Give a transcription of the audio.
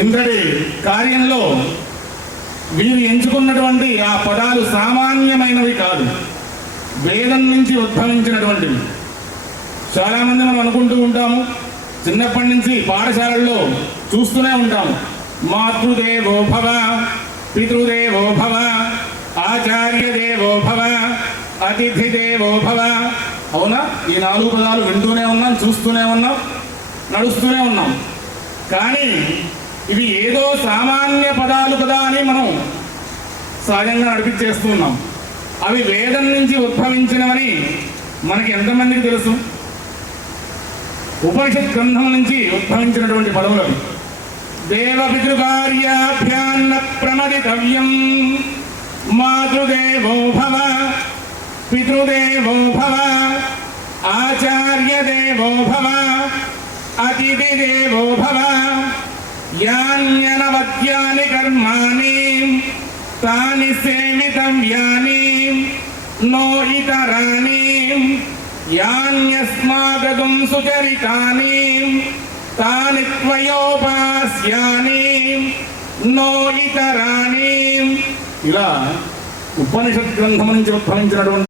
ఇంతటి కార్యంలో వీరు ఎంచుకున్నటువంటి ఆ పదాలు సామాన్యమైనవి కాదు, వేదం నుంచి ఉద్భవించినటువంటివి. చాలామంది మనం అనుకుంటూ ఉంటాము, చిన్నప్పటి నుంచి పాఠశాలల్లో చూస్తూనే ఉంటాము, మాతృదేవో భవ, పితృదేవో భవ, ఆచార్య దేవో భవ, అతిథి దేవో భవ. అవునా? ఈ 4 పదాలు వింటూనే ఉన్నాం, చూస్తూనే ఉన్నాం, నడుస్తూనే ఉన్నాం. కానీ ఇవి ఏదో సామాన్య పదాలు కదా అని మనం సహజంగా నడిపించేస్తున్నాం. అవి వేదం నుంచి ఉద్భవించినవని మనకి ఎంతమందికి తెలుసు? ఉపనిషత్ గ్రంథం నుంచి ఉద్భవించినటువంటి పదములు అవి. దేవపితృకార్యాభ్యాన్న ప్రమదితవ్యం, మాతృదేవో భవ, పితృదేవో భవ, ఆచార్య దేవో భవ, అతిథి దేవో భవ. యాన్యనవద్యాని కర్మాణి తాని సేవితవ్యాని నో ఇతరాని, యాన్యస్మాగతుం సుచరితాని తాని త్వయోపాస్యాని నో ఇతరాని. ఇలా ఉపనిషత్ గ్రంథం నుంచి ఉద్భవించినటువంటి